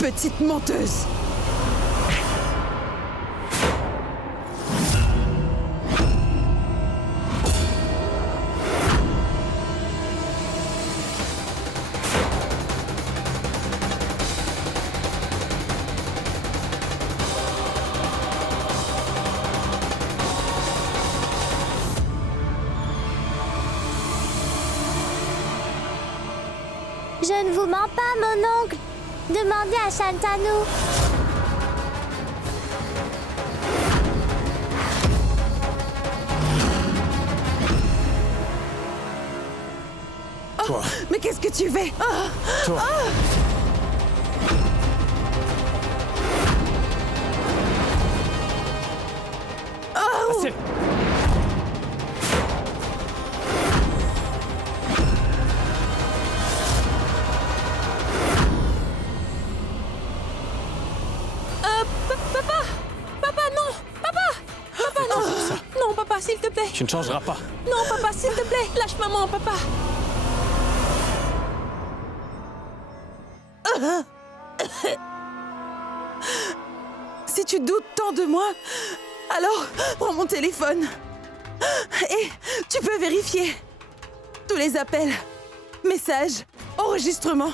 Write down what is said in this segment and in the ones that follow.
Petite menteuse. Je ne vous mens pas, mon oncle. Demandez à Shantanu. Toi, Mais qu'est-ce que tu fais? toi. Assez. Papa, non! Papa, non! Non, papa, s'il te plaît! Tu ne changeras pas. Non, papa, s'il te plaît! Lâche maman, papa! Si tu doutes tant de moi, alors prends mon téléphone. Et tu peux vérifier tous les appels, messages, enregistrements.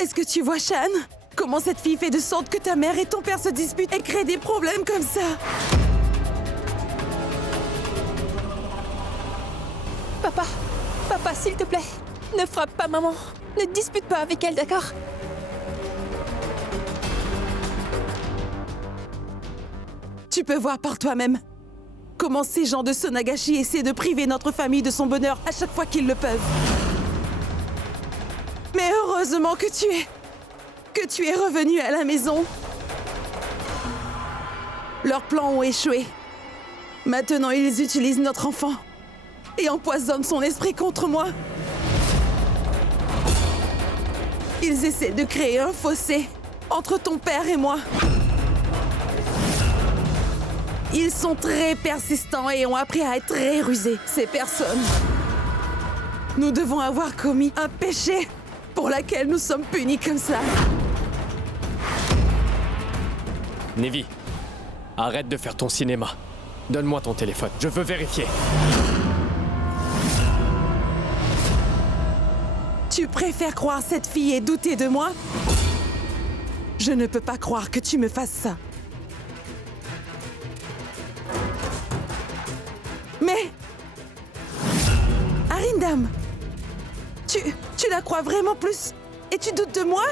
Est-ce que tu vois, Shan? Comment cette fille fait de sorte que ta mère et ton père se disputent et créent des problèmes comme ça? Papa, s'il te plaît! Ne frappe pas maman! Ne dispute pas avec elle, d'accord? Tu peux voir par toi-même comment ces gens de Sonagashi essaient de priver notre famille de son bonheur à chaque fois qu'ils le peuvent. Mais heureusement que tu es revenu à la maison. Leurs plans ont échoué. Maintenant, ils utilisent notre enfant et empoisonnent son esprit contre moi. Ils essaient de créer un fossé entre ton père et moi. Ils sont très persistants et ont appris à être très rusés, ces personnes. Nous devons avoir commis un péché pour lequel nous sommes punis comme ça. Nevi, arrête de faire ton cinéma. Donne-moi ton téléphone, je veux vérifier. Tu préfères croire cette fille et douter de moi? Je ne peux pas croire que tu me fasses ça. Mais... Arindam, tu la crois vraiment plus et tu doutes de moi?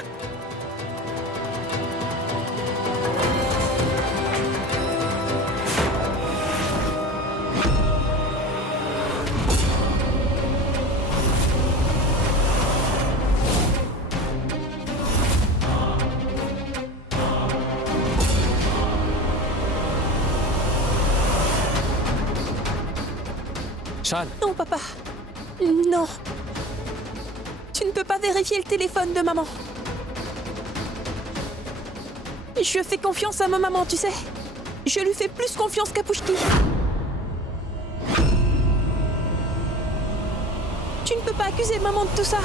Shan, Non, papa! Non! Tu ne peux pas vérifier le téléphone de maman! Je fais confiance à ma maman, tu sais! Je lui fais plus confiance qu'à Pushki! Tu ne peux pas accuser maman de tout ça!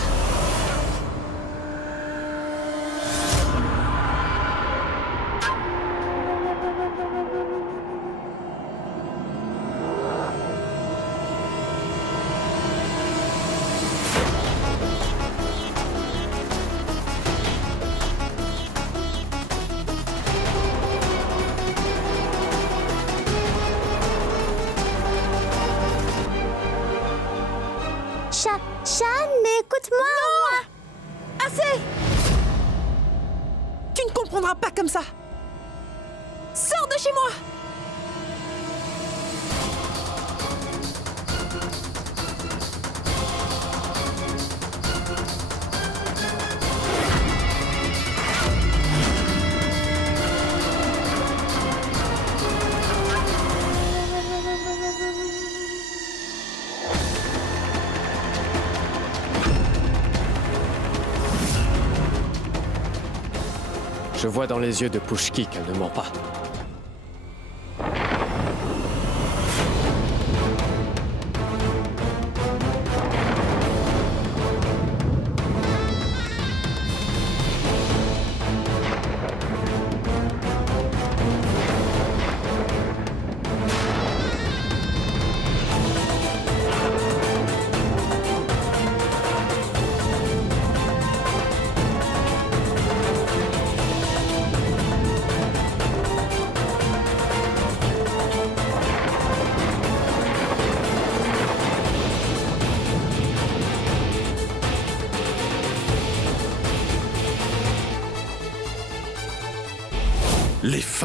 Shan, mais écoute-moi, moi. Assez! Tu ne comprendras pas comme ça! Sors de chez moi! je vois dans les yeux de Pushki qu'elle ne ment pas.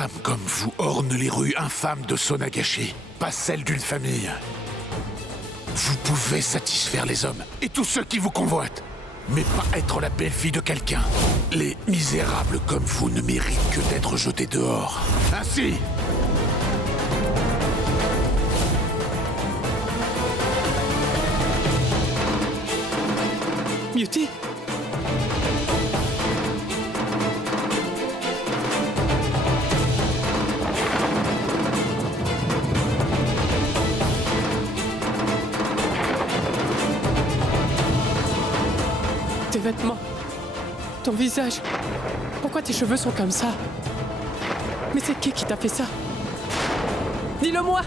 femmes comme vous ornent les rues infâmes de Sonagashi, pas celles d'une famille. Vous pouvez satisfaire les hommes et tous ceux qui vous convoitent, mais pas être la belle-fille de quelqu'un. Les misérables comme vous ne méritent que d'être jetés dehors. Ainsi, Beauty? Tes vêtements, ton visage, pourquoi tes cheveux sont comme ça? Mais c'est qui t'a fait ça? Dis-le-moi!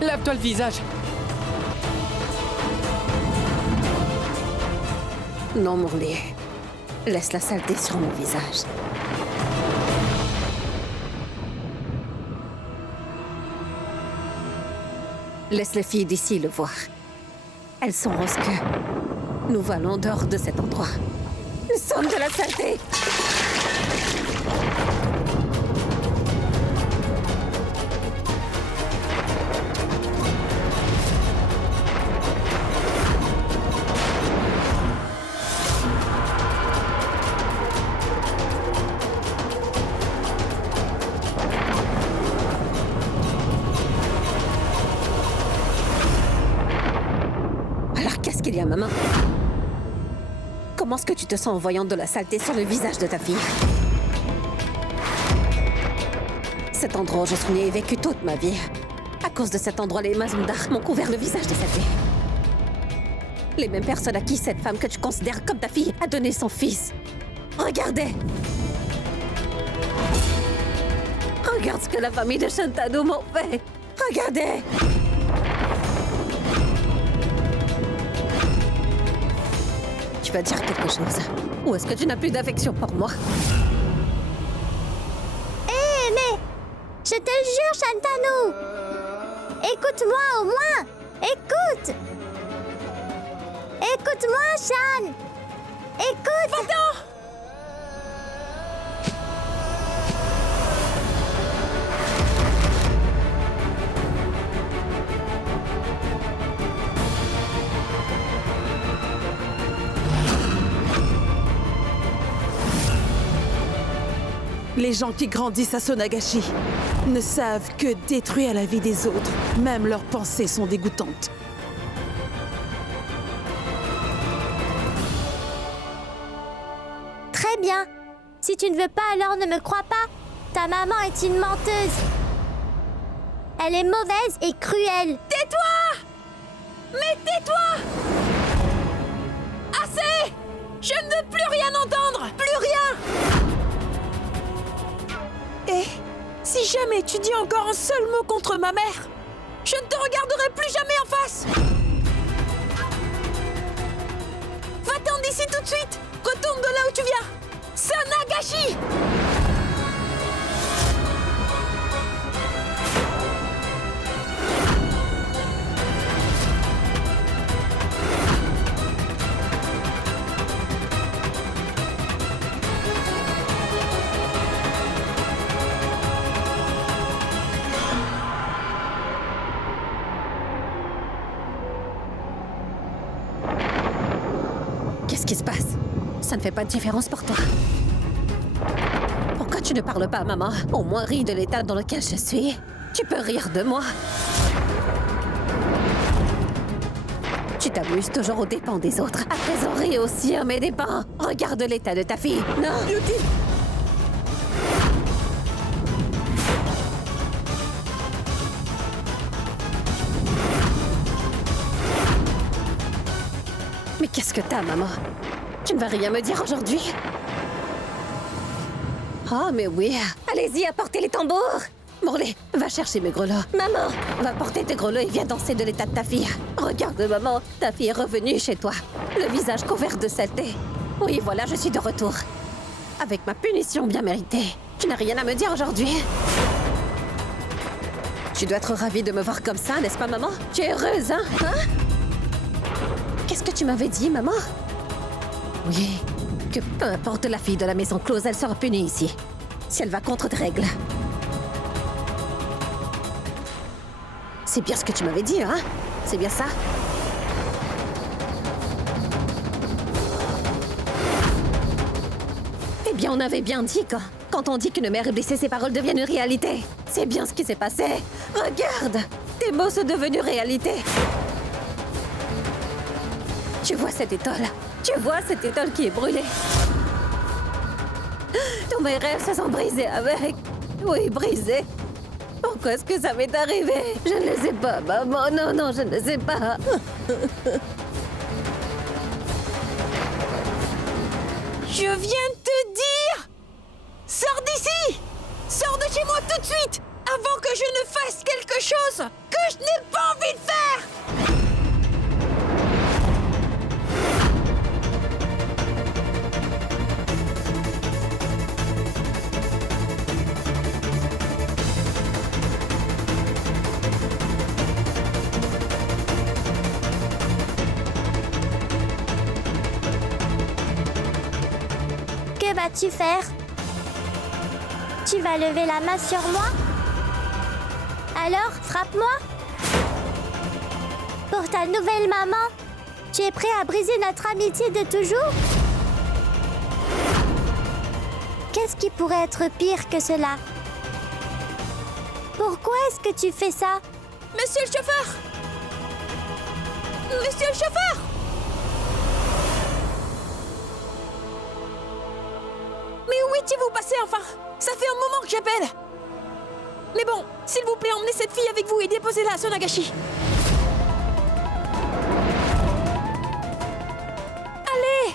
Lave-toi le visage! Non, Morley. Laisse la saleté sur mon visage. Laisse les filles d'ici le voir. Elles sont roses que nous valons dehors de cet endroit. Nous sommes de la saleté! Qu'est-ce qu'il y a, maman? Comment est-ce que tu te sens en voyant de la saleté sur le visage de ta fille? Cet endroit où je suis née et vécu toute ma vie. À cause de cet endroit, les Mazumdar m'ont couvert le visage de saleté. Les mêmes personnes à qui cette femme que tu considères comme ta fille a donné son fils. Regardez! Regarde ce que la famille de Shantanu m'ont fait! Regardez! Tu vas dire quelque chose? Ou est-ce que tu n'as plus d'affection pour moi? Hé, mais... Je te le jure, Shantanu! Écoute-moi au moins! Écoute! Écoute-moi, Shan! Écoute! Pardon! Les gens qui grandissent à Sonagashi ne savent que détruire la vie des autres. Même leurs pensées sont dégoûtantes. Très bien. Si tu ne veux pas, alors ne me crois pas. Ta maman est une menteuse. Elle est mauvaise et cruelle. Tais-toi! Mais tais-toi! Assez! Je ne veux plus rien entendre! Plus rien! Et si jamais tu dis encore un seul mot contre ma mère, je ne te regarderai plus jamais en face! Va-t'en d'ici tout de suite! Retourne de là où tu viens! Sonagashi! Qu'est-ce qui se passe? Ça ne fait pas de différence pour toi. Pourquoi tu ne parles pas à maman? Au moins ris de l'état dans lequel je suis. Tu peux rire de moi. Tu t'amuses toujours aux dépens des autres. À présent, ris aussi à mes dépens. Regarde l'état de ta fille. Non, Beauty! Mais qu'est-ce que t'as, maman? Tu ne vas rien me dire aujourd'hui? Oh, mais oui. Allez-y, apportez les tambours. Morley, va chercher mes grelots. Maman, va porter tes grelots et viens danser de l'état de ta fille. Regarde, maman, ta fille est revenue chez toi. Le visage couvert de saleté. Oui, voilà, je suis de retour. Avec ma punition bien méritée. Tu n'as rien à me dire aujourd'hui? Tu dois être ravie de me voir comme ça, n'est-ce pas, maman? Tu es heureuse, hein? Qu'est-ce que tu m'avais dit, maman? Oui, que peu importe la fille de la maison close, elle sera punie ici. Si elle va contre tes règles. C'est bien ce que tu m'avais dit, hein? C'est bien ça? Eh bien, on avait bien dit quand on dit qu'une mère est blessée, ses paroles deviennent une réalité. C'est bien ce qui s'est passé. Regarde! Tes mots sont devenus réalité. Tu vois cette étole? Tu vois cette étole qui est brûlée? Tous mes rêves se sont brisés avec... Oui, brisés. Pourquoi est-ce que ça m'est arrivé? Je ne le sais pas, maman. Non, non, je ne sais pas. Je viens de te dire! Sors d'ici! Sors de chez moi tout de suite! Avant que je ne fasse quelque chose que je n'ai pas envie de faire! Que vas-tu faire? Tu vas lever la main sur moi? Alors, frappe-moi! Pour ta nouvelle maman, tu es prêt à briser notre amitié de toujours? Qu'est-ce qui pourrait être pire que cela? Pourquoi est-ce que tu fais ça? Monsieur le chauffeur! Monsieur le chauffeur! Mais où étiez-vous passé enfin? Ça fait un moment que j'appelle! Mais bon, s'il vous plaît, emmenez cette fille avec vous et déposez-la à Sonagashi. Allez!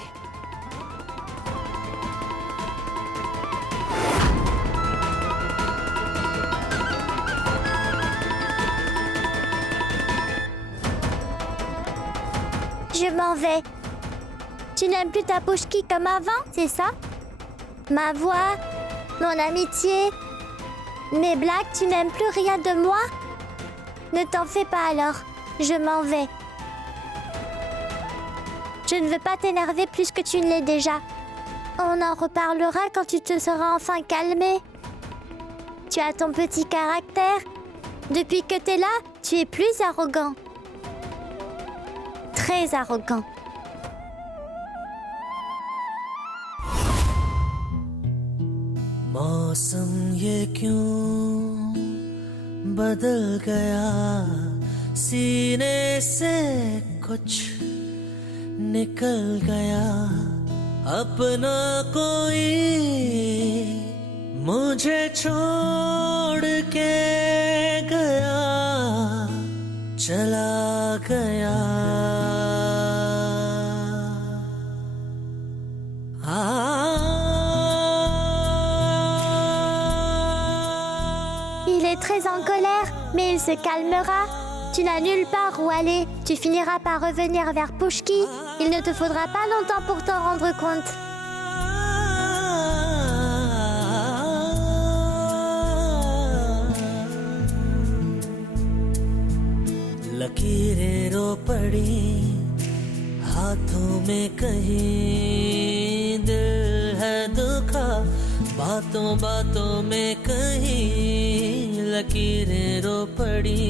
Je m'en vais. Tu n'aimes plus ta Pushki comme avant, c'est ça? Ma voix, mon amitié, mes blagues, tu n'aimes plus rien de moi? Ne t'en fais pas alors, je m'en vais. Je ne veux pas t'énerver plus que tu ne l'es déjà. On en reparlera quand tu te seras enfin calmé. Tu as ton petit caractère. Depuis que t'es là, tu es plus arrogant. Très arrogant. मौसम ये क्यों बदल गया सीने से कुछ निकल गया अपना कोई मुझे छोड़ के गया चला गया Il est très en colère, mais il se calmera. Tu n'as nulle part où aller. Tu finiras par revenir vers Pushki. Il ne te faudra pas longtemps pour t'en rendre compte. लकीरें रो पड़ी हाथों में कहीं दिल है दुखा बातों बातों में कहीं लकीरें रो पड़ी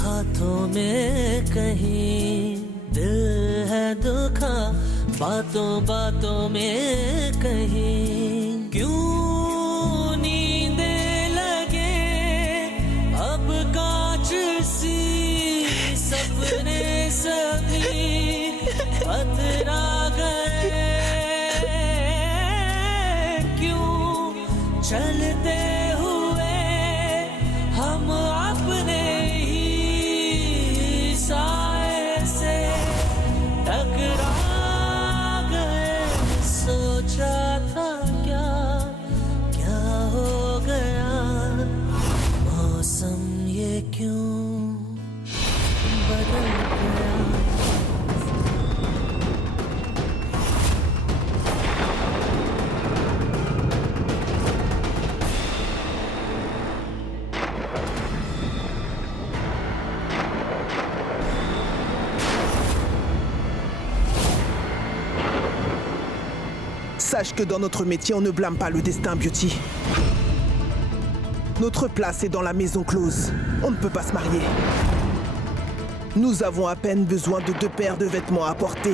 हाथों में कहीं दिल है दुखा बातों बातों में कहीं क्यों नींदें लगे अब कांच सी सपने सभी पथरा गए क्यों चलते हुए हम अपने ही साए से टकरा गए सोचा था क्या क्या हो गया मौसम ये क्यों बदल गया Sache que dans notre métier, on ne blâme pas le destin, Beauty. Notre place est dans la maison close. On ne peut pas se marier. Nous avons à peine besoin de 2 paires de vêtements à porter.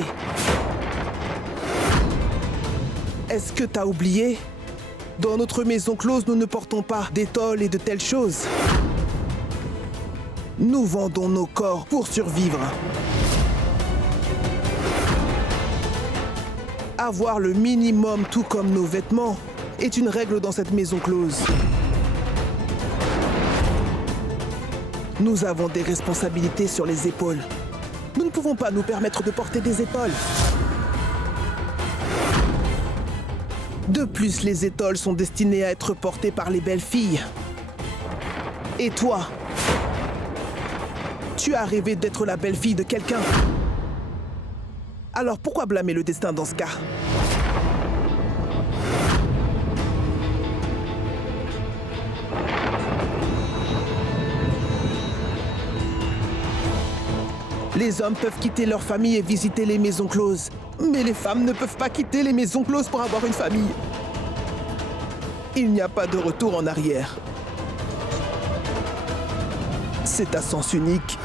Est-ce que t'as oublié? Dans notre maison close, nous ne portons pas d'étole et de telles choses. Nous vendons nos corps pour survivre. Avoir le minimum, tout comme nos vêtements, est une règle dans cette maison close. Nous avons des responsabilités sur les épaules. Nous ne pouvons pas nous permettre de porter des épaules. De plus, les étoles sont destinées à être portées par les belles filles. Et toi, tu as rêvé d'être la belle-fille de quelqu'un. Alors pourquoi blâmer le destin dans ce cas? Les hommes peuvent quitter leur famille et visiter les maisons closes. Mais les femmes ne peuvent pas quitter les maisons closes pour avoir une famille. Il n'y a pas de retour en arrière. C'est à sens unique.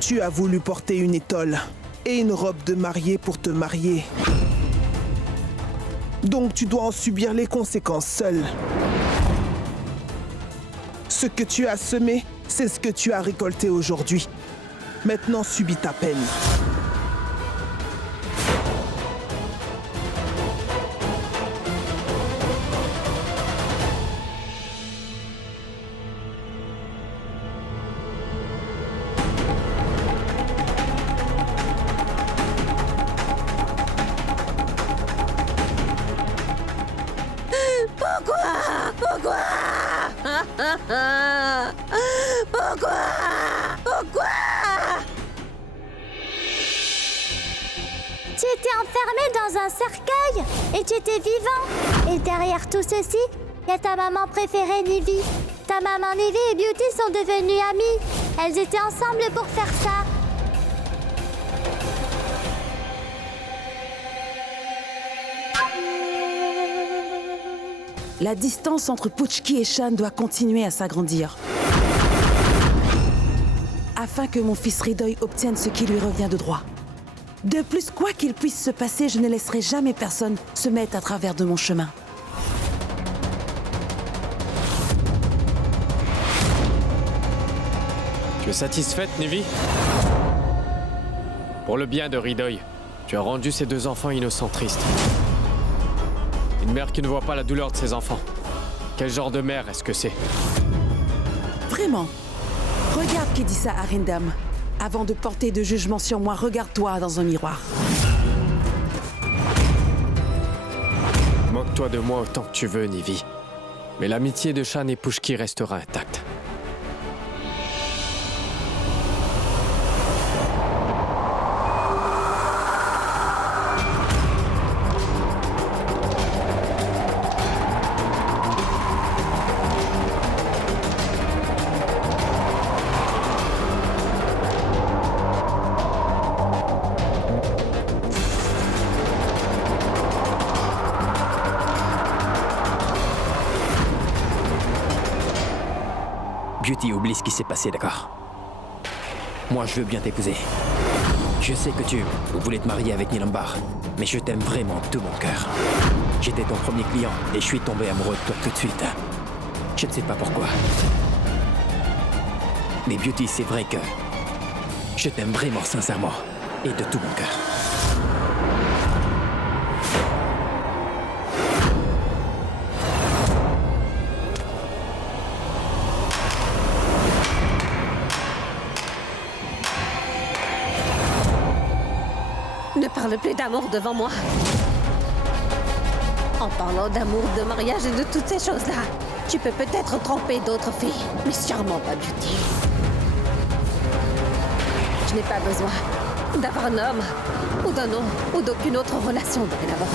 Tu as voulu porter une étole et une robe de mariée pour te marier. Donc tu dois en subir les conséquences seul. Ce que tu as semé, c'est ce que tu as récolté aujourd'hui. Maintenant, subis ta peine. Pourquoi? Tu étais enfermé dans un cercueil et tu étais vivant. Et derrière tout ceci, il y a ta maman préférée, Nivy. Ta maman Nivy et Beauty sont devenues amies. Elles étaient ensemble pour faire ça. La distance entre Puchki et Shan doit continuer à s'agrandir. Afin que mon fils Ridoy obtienne ce qui lui revient de droit. De plus, quoi qu'il puisse se passer, je ne laisserai jamais personne se mettre à travers de mon chemin. Tu es satisfaite, Nivy? Pour le bien de Ridoy, tu as rendu ces 2 enfants innocents tristes. Une mère qui ne voit pas la douleur de ses enfants. Quel genre de mère est-ce que c'est? Vraiment. Regarde qui dit ça à Rindam. Avant de porter de jugement sur moi, regarde-toi dans un miroir. Moque-toi de moi autant que tu veux, Nivy. Mais l'amitié de Shan et Puchki restera intacte. Beauty, oublie ce qui s'est passé, d'accord? Moi, je veux bien t'épouser. Je sais que tu voulais te marier avec Nilambar, mais je t'aime vraiment de tout mon cœur. J'étais ton premier client et je suis tombé amoureux de toi tout de suite. Je ne sais pas pourquoi. Mais Beauty, c'est vrai que je t'aime vraiment sincèrement et de tout mon cœur. Ne parle plus d'amour devant moi. En parlant d'amour, de mariage et de toutes ces choses-là, tu peux peut-être tromper d'autres filles, mais sûrement pas Beauty. Je n'ai pas besoin d'avoir un homme, ou d'un nom, ou d'aucune autre relation dorénavant.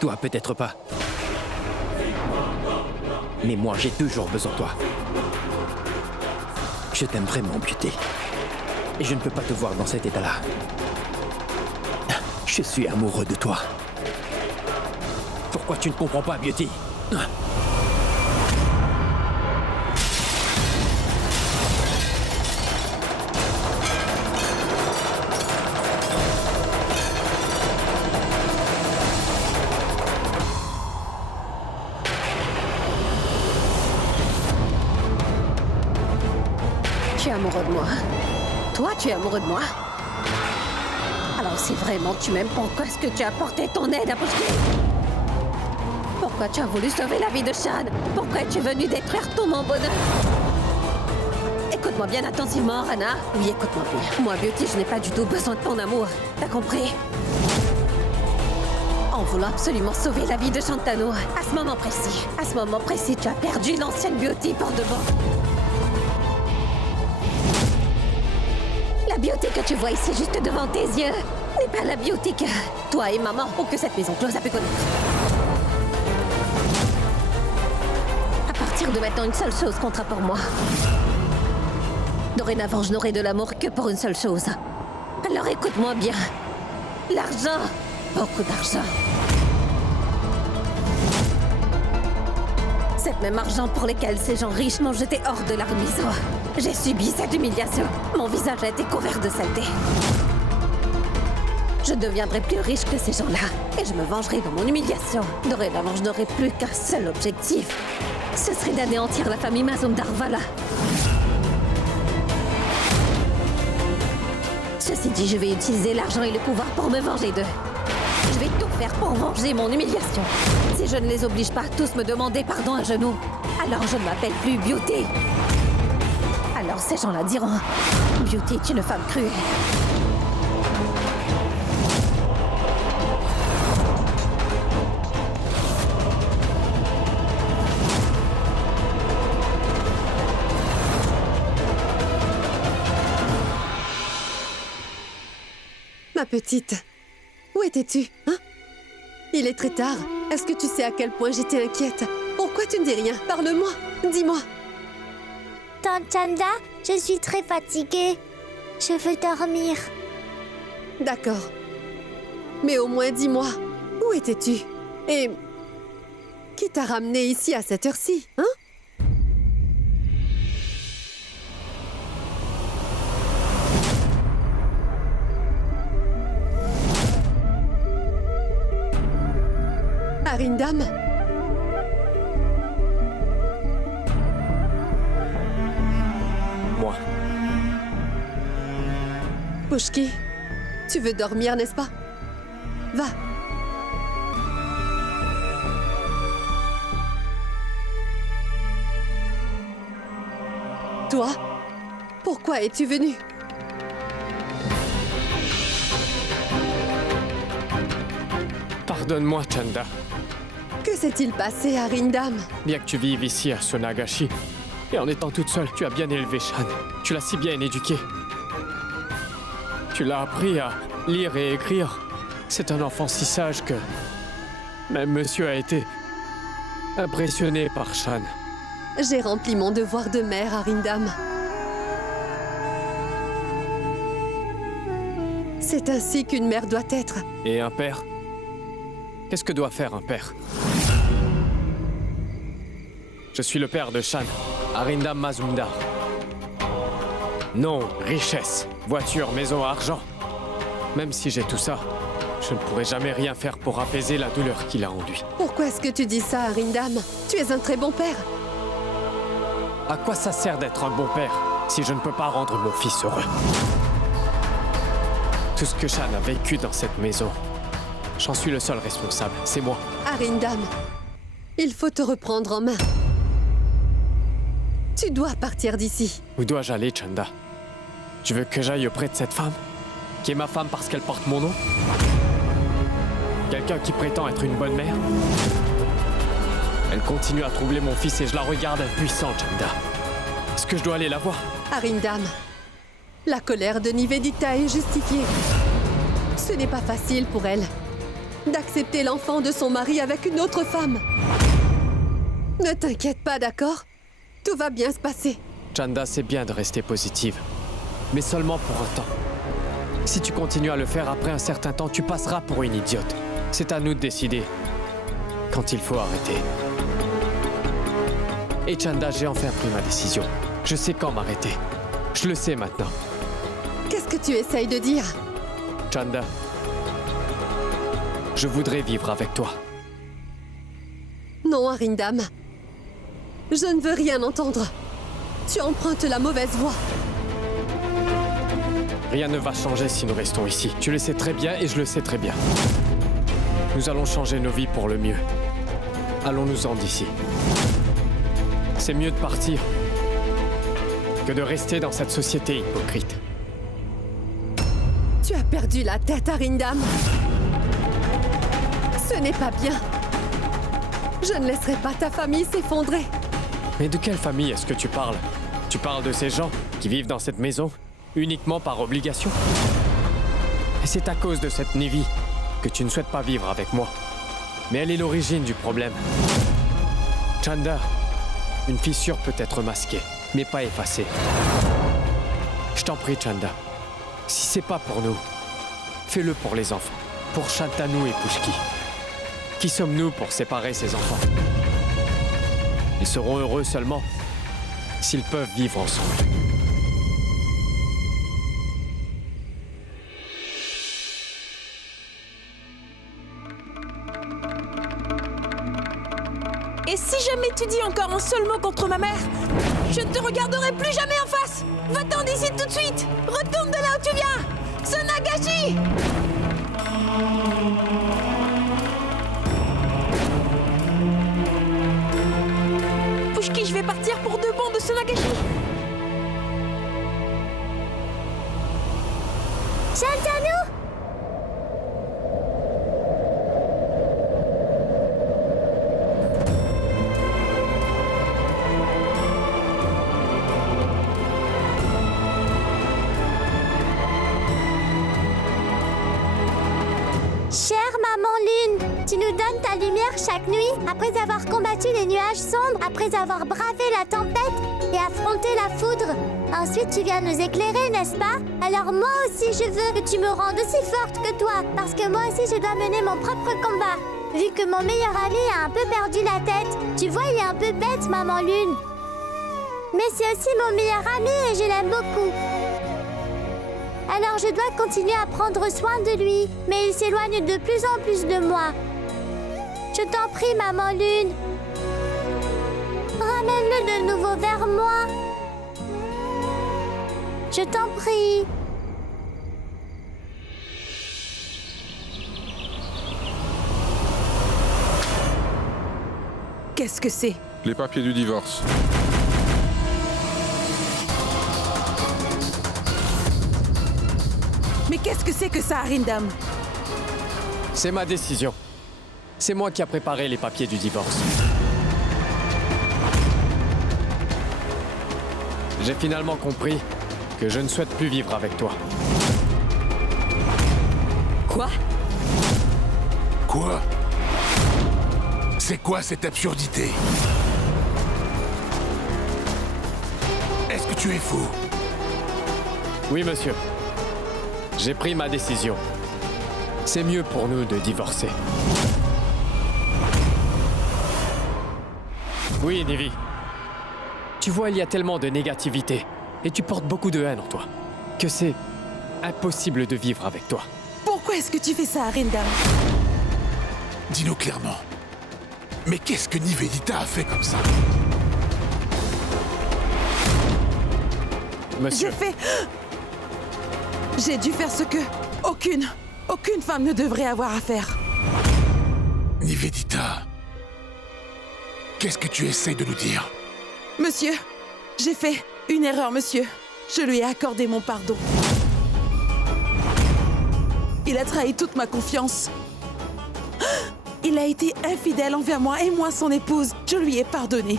Toi, peut-être pas. Mais moi, j'ai toujours besoin de toi. Je t'aime vraiment, Beauty. Et je ne peux pas te voir dans cet état-là. Je suis amoureux de toi. Pourquoi tu ne comprends pas, Beauty? Tu es amoureux de moi. Toi, tu es amoureux de moi. Alors si vraiment tu m'aimes, pourquoi est-ce que tu as apporté ton aide à Pushki? Pourquoi tu as voulu sauver la vie de Shan? Pourquoi es-tu venu détruire tout mon bonheur? Écoute-moi bien attentivement, Rana. Oui, écoute-moi bien. Moi, Beauty, je n'ai pas du tout besoin de ton amour. T'as compris? En voulant absolument sauver la vie de Shantanu, à ce moment précis, tu as perdu l'ancienne Beauty pour de bon. La Beauty que tu vois ici juste devant tes yeux n'est pas la Beauty que toi et maman ou que cette maison close a pu connaître. À partir de maintenant, une seule chose comptera pour moi. Dorénavant, je n'aurai de l'amour que pour une seule chose. Alors écoute-moi bien. L'argent. Beaucoup d'argent. Cet même argent pour lequel ces gens riches m'ont jeté hors de leur maison. J'ai subi cette humiliation. Mon visage a été couvert de saleté. Je deviendrai plus riche que ces gens-là. Et je me vengerai de mon humiliation. Dorénavant, je n'aurai plus qu'un seul objectif. Ce serait d'anéantir la famille Mazumdar-Vala. Ceci dit, je vais utiliser l'argent et le pouvoir pour me venger d'eux. Je vais tout faire pour venger mon humiliation. Si je ne les oblige pas à tous me demander pardon à genoux, alors je ne m'appelle plus Beauty. Alors ces gens-là diront, Beauty est une femme cruelle. Ma petite, où étais-tu, hein? Il est très tard. Est-ce que tu sais à quel point j'étais inquiète? Pourquoi tu ne dis rien? Parle-moi, dis-moi. Tante Chanda, je suis très fatiguée. Je veux dormir. D'accord. Mais au moins dis-moi, où étais-tu? Et qui t'a ramené ici à cette heure-ci, hein? Arindam? Moi. Pushki, tu veux dormir, n'est-ce pas? Va. Toi, pourquoi es-tu venu? Pardonne-moi, Chanda. Que s'est-il passé, Arindam? Bien que tu vives ici à Sonagashi, et en étant toute seule, tu as bien élevé Shan. Tu l'as si bien éduqué. Tu l'as appris à lire et écrire. C'est un enfant si sage que... même monsieur a été impressionné par Shan. J'ai rempli mon devoir de mère, Arindam. C'est ainsi qu'une mère doit être. Et un père? Qu'est-ce que doit faire un père? Je suis le père de Shan, Arindam Mazumdar. Nom, richesse, voiture, maison, argent. Même si j'ai tout ça, je ne pourrai jamais rien faire pour apaiser la douleur qu'il a en lui. Pourquoi est-ce que tu dis ça, Arindam? Tu es un très bon père. À quoi ça sert d'être un bon père si je ne peux pas rendre mon fils heureux? Tout ce que Shan a vécu dans cette maison, j'en suis le seul responsable, c'est moi. Arindam, il faut te reprendre en main. Tu dois partir d'ici. Où dois-je aller, Chanda? Tu veux que j'aille auprès de cette femme? Qui est ma femme parce qu'elle porte mon nom? Quelqu'un qui prétend être une bonne mère? Elle continue à troubler mon fils et je la regarde impuissante, Chanda. Est-ce que je dois aller la voir? Arindam, la colère de Nivedita est justifiée. Ce n'est pas facile pour elle. d'accepter l'enfant de son mari avec une autre femme. Ne t'inquiète pas, d'accord? Tout va bien se passer. Chanda, c'est bien de rester positive. Mais seulement pour un temps. Si tu continues à le faire après un certain temps, tu passeras pour une idiote. C'est à nous de décider quand il faut arrêter. Et Chanda, j'ai enfin pris ma décision. Je sais quand m'arrêter. Je le sais maintenant. Qu'est-ce que tu essayes de dire? Chanda, je voudrais vivre avec toi. Non, Arindam. Je ne veux rien entendre. Tu empruntes la mauvaise voie. Rien ne va changer si nous restons ici. Tu le sais très bien et je le sais très bien. Nous allons changer nos vies pour le mieux. Allons-nous-en d'ici. C'est mieux de partir que de rester dans cette société hypocrite. Tu as perdu la tête, Arindam. Ce n'est pas bien. Je ne laisserai pas ta famille s'effondrer. Mais de quelle famille est-ce que tu parles? Tu parles de ces gens qui vivent dans cette maison uniquement par obligation? Et c'est à cause de cette Nivi que tu ne souhaites pas vivre avec moi. Mais elle est l'origine du problème. Chanda, une fissure peut être masquée, mais pas effacée. Je t'en prie, Chanda. Si c'est pas pour nous, fais-le pour les enfants, pour Shantanu et Pushki. Qui sommes-nous pour séparer ces enfants? Ils seront heureux seulement s'ils peuvent vivre ensemble. Et si jamais tu dis encore un seul mot contre ma mère, je ne te regarderai plus jamais en face. Va-t'en d'ici tout de suite. Retourne de là où tu viens. Sonagashi! Pushki, je vais partir pour de bon de Sonagashi. Shantanu! Chère maman Lune, tu nous donnes ta lumière chaque nuit après avoir combattu les nuages sombres, après avoir bravé la tempête et affronté la foudre. Ensuite, tu viens nous éclairer, n'est-ce pas? Alors moi aussi, je veux que tu me rendes aussi forte que toi, parce que moi aussi, je dois mener mon propre combat. Vu que mon meilleur ami a un peu perdu la tête, tu vois, il est un peu bête, maman Lune. Mais c'est aussi mon meilleur ami et je l'aime beaucoup. Alors je dois continuer à prendre soin de lui, mais il s'éloigne de plus en plus de moi. Je t'en prie, maman Lune. Ramène-le de nouveau vers moi. Je t'en prie. Qu'est-ce que c'est? Les papiers du divorce. Mais qu'est-ce que c'est que ça, Arindam? C'est ma décision. C'est moi qui a préparé les papiers du divorce. J'ai finalement compris que je ne souhaite plus vivre avec toi. Quoi? Quoi? C'est quoi cette absurdité? Est-ce que tu es fou? Oui, monsieur. J'ai pris ma décision. C'est mieux pour nous de divorcer. Oui, Nivi. Tu vois, il y a tellement de négativité et tu portes beaucoup de haine en toi que c'est impossible de vivre avec toi. Pourquoi est-ce que tu fais ça, Arindam? Dis-nous clairement. Mais qu'est-ce que Nivedita a fait comme ça? Monsieur, J'ai dû faire ce que aucune femme ne devrait avoir à faire. Nivedita, qu'est-ce que tu essaies de nous dire? Monsieur, j'ai fait une erreur, monsieur. Je lui ai accordé mon pardon. Il a trahi toute ma confiance. Il a été infidèle envers moi et moi, son épouse. Je lui ai pardonné.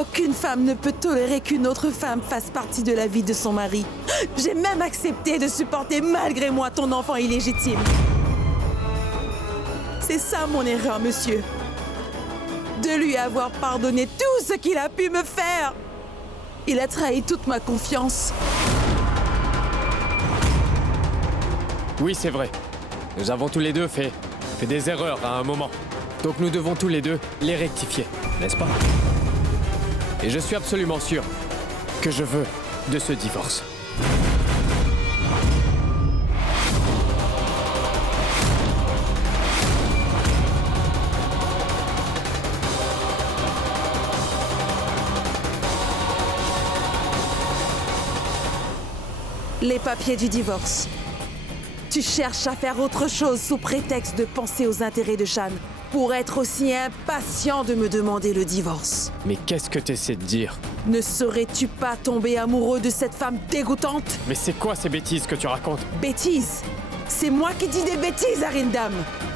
Aucune femme ne peut tolérer qu'une autre femme fasse partie de la vie de son mari. J'ai même accepté de supporter malgré moi ton enfant illégitime. C'est ça mon erreur, monsieur. De lui avoir pardonné tout ce qu'il a pu me faire. Il a trahi toute ma confiance. Oui, c'est vrai. Nous avons tous les deux fait des erreurs à un moment. Donc nous devons tous les deux les rectifier, n'est-ce pas? Et je suis absolument sûr que je veux de ce divorce. Les papiers du divorce. Tu cherches à faire autre chose sous prétexte de penser aux intérêts de Shan, pour être aussi impatient de me demander le divorce. Mais qu'est-ce que tu essaies de dire? Ne serais-tu pas tombé amoureux de cette femme dégoûtante? Mais c'est quoi ces bêtises que tu racontes? Bêtises? C'est moi qui dis des bêtises, Arindam.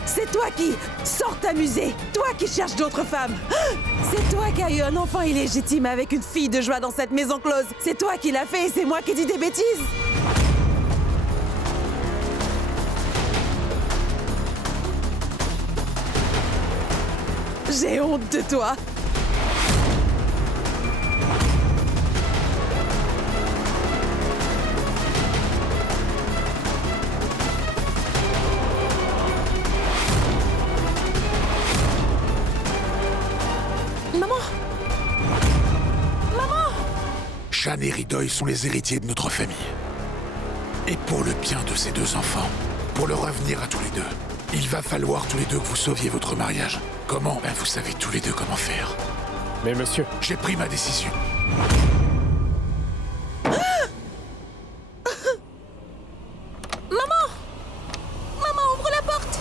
C'est toi qui sors t'amuser. Toi qui cherches d'autres femmes. C'est toi qui as eu un enfant illégitime avec une fille de joie dans cette maison close. C'est toi qui l'as fait et c'est moi qui dis des bêtises. J'ai honte de toi. Maman! Maman! Shan et Ridoy sont les héritiers de notre famille. Et pour le bien de ces deux enfants, pour leur avenir à tous les deux, il va falloir tous les deux que vous sauviez votre mariage. Comment? Ben vous savez tous les deux comment faire. Mais monsieur... J'ai pris ma décision. Maman! Maman, ouvre la porte!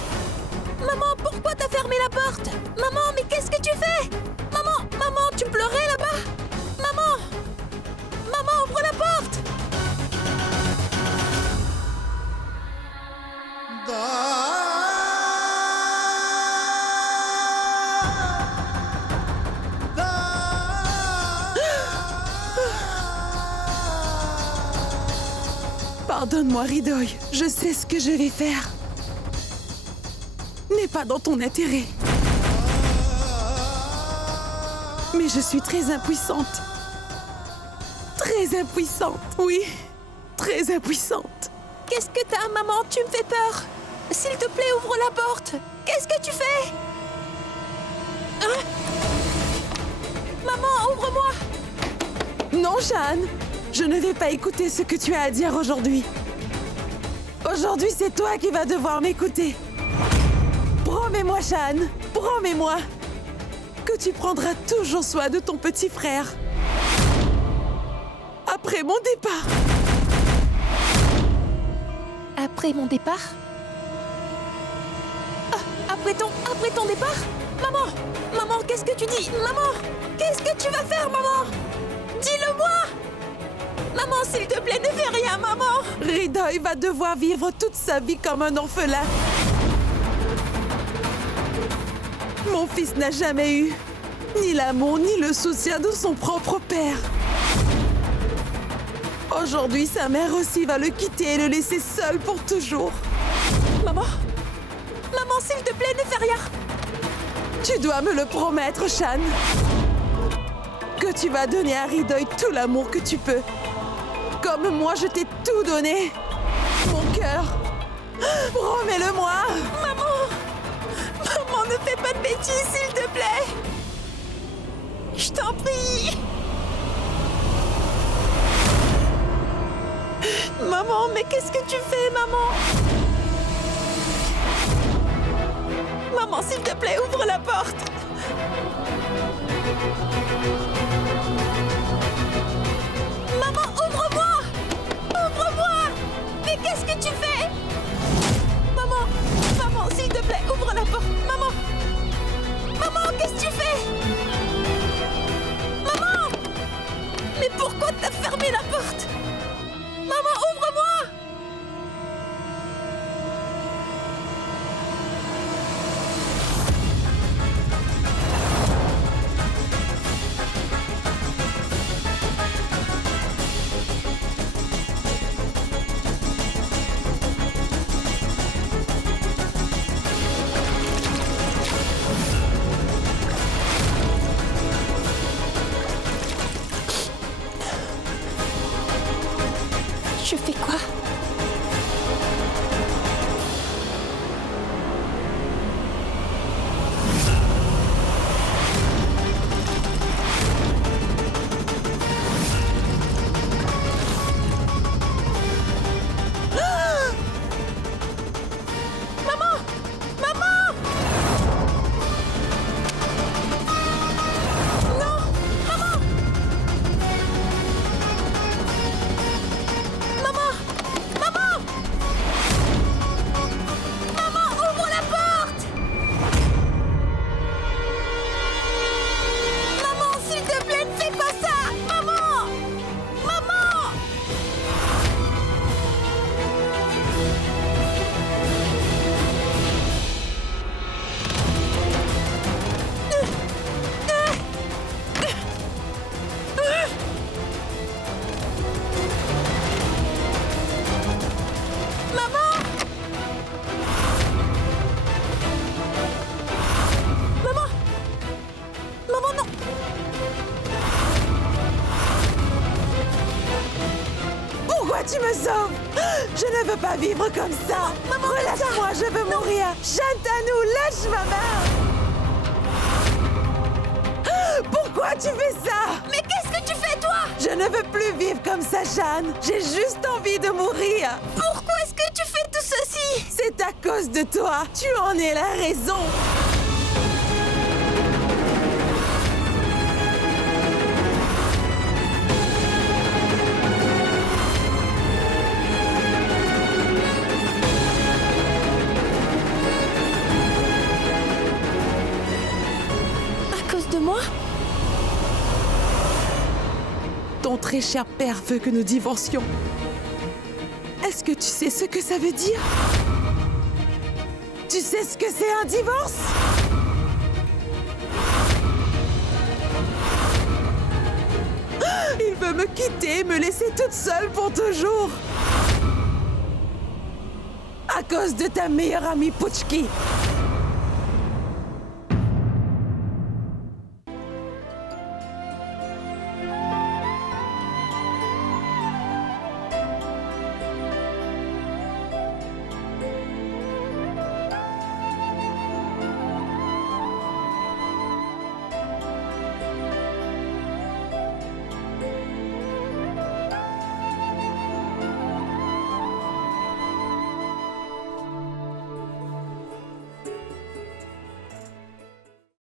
Maman, pourquoi t'as fermé la porte? Maman, mais qu'est-ce que tu fais? Maman, maman, tu pleurais là-bas? Maman! Maman, ouvre la porte! Pardonne-moi, Ridoy. Je sais ce que je vais faire. N'est pas dans ton intérêt. Mais je suis très impuissante. Très impuissante, oui. Très impuissante. Qu'est-ce que t'as, maman? Tu me fais peur! S'il te plaît, ouvre la porte! Qu'est-ce que tu fais? Hein? Maman, ouvre-moi! Non, Shan. Je ne vais pas écouter ce que tu as à dire aujourd'hui. Aujourd'hui, c'est toi qui vas devoir m'écouter. Promets-moi, Shan. Promets-moi que tu prendras toujours soin de ton petit frère. Après mon départ. Après mon départ? Ah, après ton départ? Maman! Maman, qu'est-ce que tu dis? Maman! Qu'est-ce que tu vas faire, maman? Dis-le-moi! Maman, s'il te plaît, ne fais rien, maman! Ridoy va devoir vivre toute sa vie comme un orphelin. Mon fils n'a jamais eu ni l'amour ni le soutien de son propre père. Aujourd'hui, sa mère aussi va le quitter et le laisser seul pour toujours. Maman! Maman, s'il te plaît, ne fais rien! Tu dois me le promettre, Shan. Que tu vas donner à Ridoy tout l'amour que tu peux. Comme moi, je t'ai tout donné. Mon cœur. Promets-le-moi. Maman! Maman, ne fais pas de bêtises, s'il te plaît! Je t'en prie! Maman, mais qu'est-ce que tu fais, maman? Maman, s'il te plaît, ouvre la porte! Maman, ouvre-moi! Ouvre-moi! Mais qu'est-ce que tu fais? Maman! Maman, s'il te plaît, ouvre la porte! Maman! Maman, qu'est-ce que tu fais? Maman! Mais pourquoi t'as fermé la porte? Maman, ouvre-moi! Je fais quoi? Tu me sauves! Je ne veux pas vivre comme ça! Maman, relâche-moi, je veux mourir! Shantanu, lâche ma main! Pourquoi tu fais ça? Mais qu'est-ce que tu fais, toi? Je ne veux plus vivre comme ça, Shan! J'ai juste envie de mourir! Pourquoi est-ce que tu fais tout ceci? C'est à cause de toi! Tu en es la raison! De moi? Ton très cher père veut que nous divorcions. Est-ce que tu sais ce que ça veut dire? Tu sais ce que c'est un divorce? Il veut me quitter, me laisser toute seule pour toujours. À cause de ta meilleure amie Puchki.